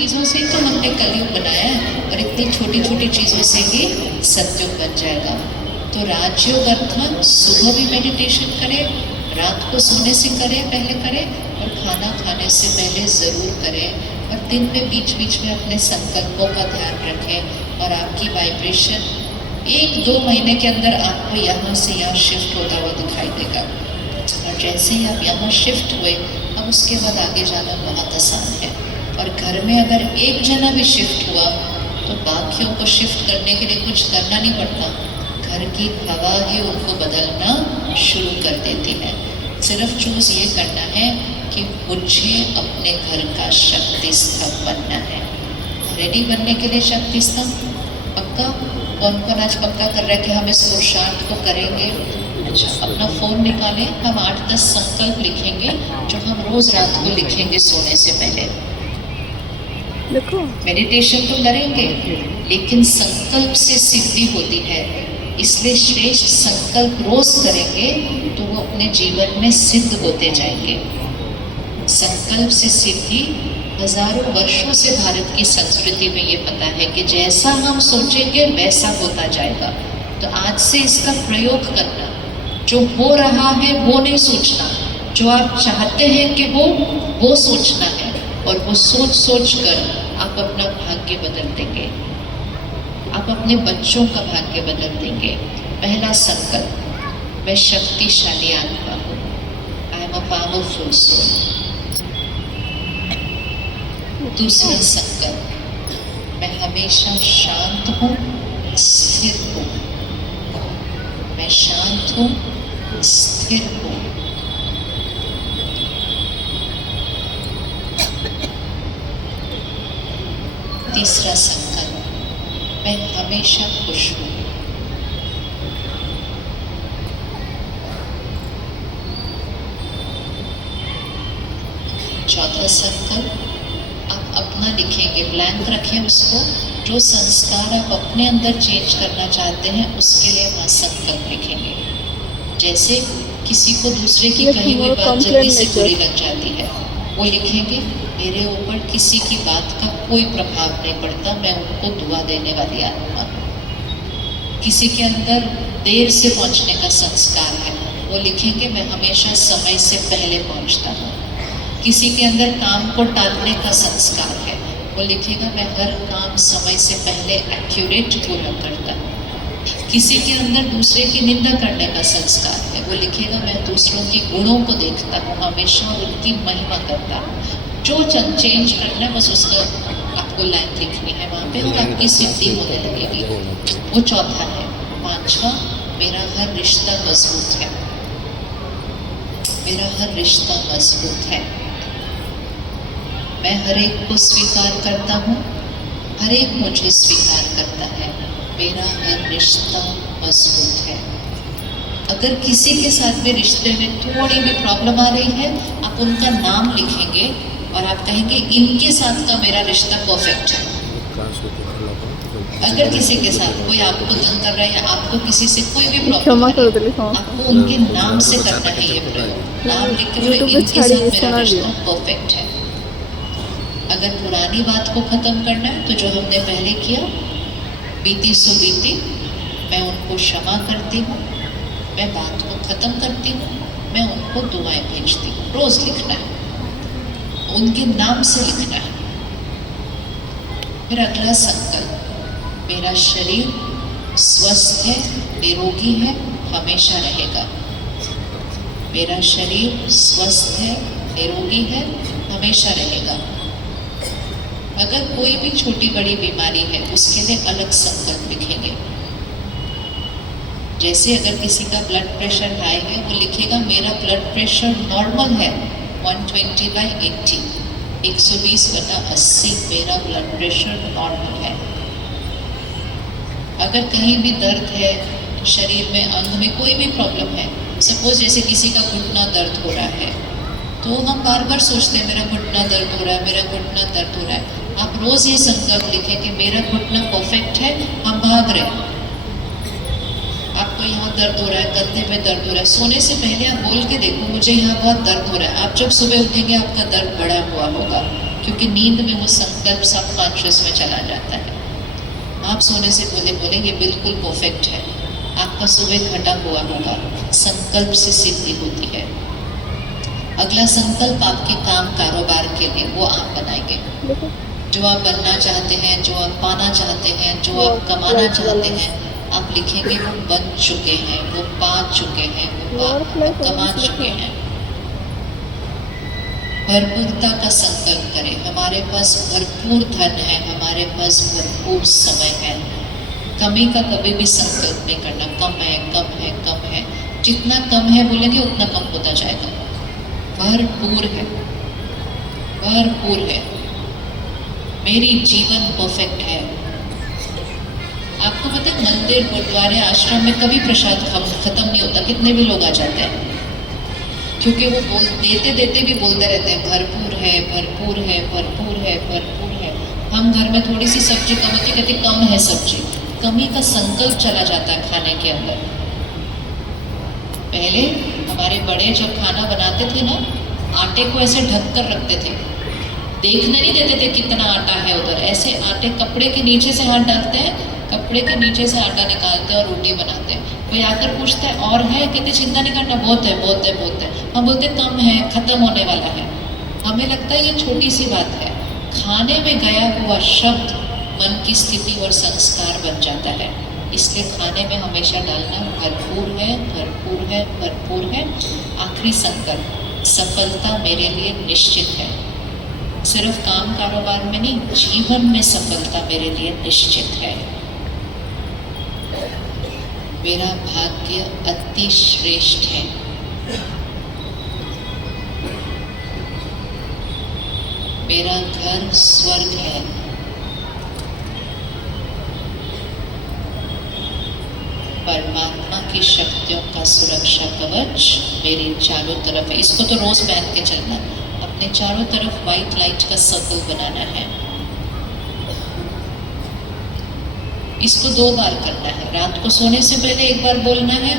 चीज़ों से तो हमने कलयुग बनाया है और इतनी छोटी छोटी चीज़ों से ही सतयुग बन जाएगा। तो राजयोग अर्थात सुबह भी मेडिटेशन करें, रात को सोने से करें, पहले करें और खाना खाने से पहले ज़रूर करें। और दिन में बीच बीच में अपने संकल्पों का ध्यान रखें और आपकी वाइब्रेशन 1-2 महीने के अंदर आपको यहाँ से यहाँ शिफ्ट होता हुआ दिखाई देगा। और जैसे ही आप यहाँ शिफ्ट हुए, अब उसके बाद आगे जाना बहुत आसान है। और घर में अगर एक जना भी शिफ्ट हुआ तो बाकियों को शिफ्ट करने के लिए कुछ करना नहीं पड़ता, घर की हवा ही उनको बदलना शुरू कर देती है। सिर्फ चूज ये करना है कि मुझे अपने घर का शक्ति स्तंभ बनना है। रेडी बनने के लिए शक्ति स्तंभ पक्का? कौन कौन आज पक्का कर रहा है कि हम इस पुरुषार्थ को करेंगे? अच्छा, अपना फ़ोन निकालें, हम 8-10 संकल्प लिखेंगे जो हम रोज़ रात को लिखेंगे सोने से पहले। देखो, मेडिटेशन तो करेंगे लेकिन संकल्प से सिद्धि होती है, इसलिए श्रेष्ठ संकल्प रोज करेंगे तो वो अपने जीवन में सिद्ध होते जाएंगे। संकल्प से सिद्धि हजारों वर्षों से भारत की संस्कृति में ये पता है कि जैसा हम सोचेंगे वैसा होता जाएगा। तो आज से इसका प्रयोग करना, जो हो रहा है वो नहीं सोचना, जो आप चाहते हैं कि वो सोचना है। और वो सोच सोच कर आप अपना भाग्य बदल देंगे, आप अपने बच्चों का भाग्य बदल देंगे। पहला संकल्प, मैं शक्तिशाली आत्मा हूँ, I am a powerful soul. दूसरा संकल्प, मैं हमेशा शांत हूँ, स्थिर हूँ, मैं शांत हूँ, स्थिर हूँ। तीसरा संकल्प, मैं हमेशा खुश हूँ। चौथा संकल्प, आप अपना लिखेंगे, ब्लैंक रखें उसको, जो संस्कार आप अपने अंदर चेंज करना चाहते हैं उसके लिए वहाँ संकल्प लिखेंगे। जैसे किसी को दूसरे की कही हुई बात जल्दी से बुरी लग जाती है, वो लिखेंगे, मेरे ऊपर किसी की बात का कोई प्रभाव नहीं पड़ता, मैं उनको दुआ देने वाली आत्मा हूँ। किसी के अंदर देर से पहुँचने का संस्कार है, वो लिखेंगे, मैं हमेशा समय से पहले पहुँचता हूँ। किसी के अंदर काम को टालने का संस्कार है, वो लिखेगा, मैं हर काम समय से पहले एक्यूरेट पूरा करता हूँ। किसी के अंदर दूसरे की निंदा करने का संस्कार है, वो लिखेगा, मैं दूसरों के गुणों को देखता हूँ, हमेशा उनकी महिमा करता हूँ। जो चेंज करना है बस उसका आपको लाइन लिखनी है वहाँ पे और आपकी सिद्धि होने लगेगी। वो चौथा है। पांचवा, मेरा हर रिश्ता मजबूत है, मेरा हर रिश्ता मजबूत है, मैं हर एक को स्वीकार करता हूँ, हर एक मुझे स्वीकार करता है, मेरा हर रिश्ता मजबूत है। अगर किसी के साथ भी रिश्ते में थोड़ी भी प्रॉब्लम आ रही है, आप उनका नाम लिखेंगे और आप कहेंगे, इनके साथ का मेरा रिश्ता परफेक्ट है। अगर किसी के साथ कोई आपको तंग कर रहा है या आपको किसी से कोई भी प्रॉब्लम है, आपको उनके नाम से करना है ये प्रयोग। नाम लिख के बोले, इनके साथ मेरा रिश्ता परफेक्ट है। अगर पुरानी बात को खत्म करना है तो जो हमने पहले किया, बीती सो बीती, मैं उनको क्षमा करती हूँ, मैं बात को खत्म करती हूँ, मैं उनको दुआएं भेजती हूँ। रोज लिखना है, उनके नाम से लिखना है। फिर अगला संकल्प, मेरा शरीर स्वस्थ है, निरोगी है, हमेशा रहेगा। मेरा शरीर स्वस्थ है, निरोगी है, हमेशा रहेगा। अगर कोई भी छोटी बड़ी बीमारी है उसके लिए अलग संकल्प लिखेंगे। जैसे अगर किसी का ब्लड प्रेशर हाई है, वो लिखेगा, मेरा ब्लड प्रेशर नॉर्मल है 120/80, 120/80 मेरा ब्लड प्रेशर नॉर्मल है। अगर कहीं भी दर्द है शरीर में, अंग में कोई भी प्रॉब्लम है, सपोज जैसे किसी का घुटना दर्द हो रहा है, तो हम बार बार सोचते हैं, मेरा घुटना दर्द हो रहा है, मेरा घुटना दर्द हो रहा है। आप रोज ये संकल्प लिखें कि मेरा घुटना परफेक्ट है, हम भाग रहे हैं। आपको यहाँ दर्द हो रहा है, कंधे पे दर्द हो रहा है, सोने से पहले आप बोल के देखो, मुझे यहाँ बहुत दर्द हो रहा है। आप जब सुबह उठेंगे आपका दर्द बढ़ा हुआ होगा। क्योंकि नींद में वो संकल्प सब कॉन्शियस में चला जाता है। आप सोने से बोले ये बिल्कुल परफेक्ट है, आपका सुबह घटा हुआ होगा, संकल्प से सिद्धि होती है। अगला संकल्प आपके काम कारोबार के लिए, वो आप बनाएंगे। जो आप बनना चाहते हैं, जो आप पाना चाहते हैं, जो आप कमाना चाहते हैं, आप लिखेंगे वो बन चुके हैं, वो पा चुके हैं, वो कमा चुके हैं। भरपूरता का संकल्प करें। हमारे पास भरपूर धन है, हमारे पास भरपूर समय है। कमी का कभी भी संकल्प नहीं करना। कम है, कम है, कम है। जितना कम है बोलेंगे उतना कम होता जाएगा। भरपूर है, भरपूर है। मेरी जीवन परफेक्ट है। आपको पता है मंदिर, गुरुद्वारे, आश्रम में कभी प्रसाद खत्म नहीं होता, कितने भी लोग आ जाते हैं, क्योंकि वो देते देते भी बोलते रहते हैं भरपूर है, भरपूर है, भरपूर है, भरपूर है। हम घर में थोड़ी सी सब्जी कम होती, कहते कम है सब्जी। कमी का संकल्प चला जाता है खाने के अंदर। पहले हमारे बड़े जब खाना बनाते थे ना, आटे को ऐसे ढक कर रखते थे, देखने नहीं देते थे कितना आटा है उधर। ऐसे आटे कपड़े के नीचे से हाथ डालते हैं, कपड़े के नीचे से आटा निकालते हैं और रोटी बनाते हैं। कोई आकर पूछता है और है, कहते चिंता नहीं करना, बहुत है, बहुत है, बहुत है। हम बोलते कम है, खत्म होने वाला है। हमें लगता है ये छोटी सी बात है। खाने में गया हुआ शब्द मन की स्थिति और संस्कार बन जाता है। इसलिए खाने में हमेशा डालना भरपूर है, भरपूर है, भरपूर है। आखिरी संकल्प, सफलता मेरे लिए निश्चित है। सिर्फ काम कारोबार में नहीं, जीवन में सफलता मेरे लिए निश्चित है। मेरा भाग्य अति श्रेष्ठ है। मेरा घर स्वर्ग है। परमात्मा की शक्तियों का सुरक्षा कवच मेरे चारों तरफ है। इसको तो रोज पहन के चलना। अपने चारों तरफ व्हाइट लाइट का सर्कल बनाना है। इसको 2 बार करना है। रात को सोने से पहले 1 बार बोलना है।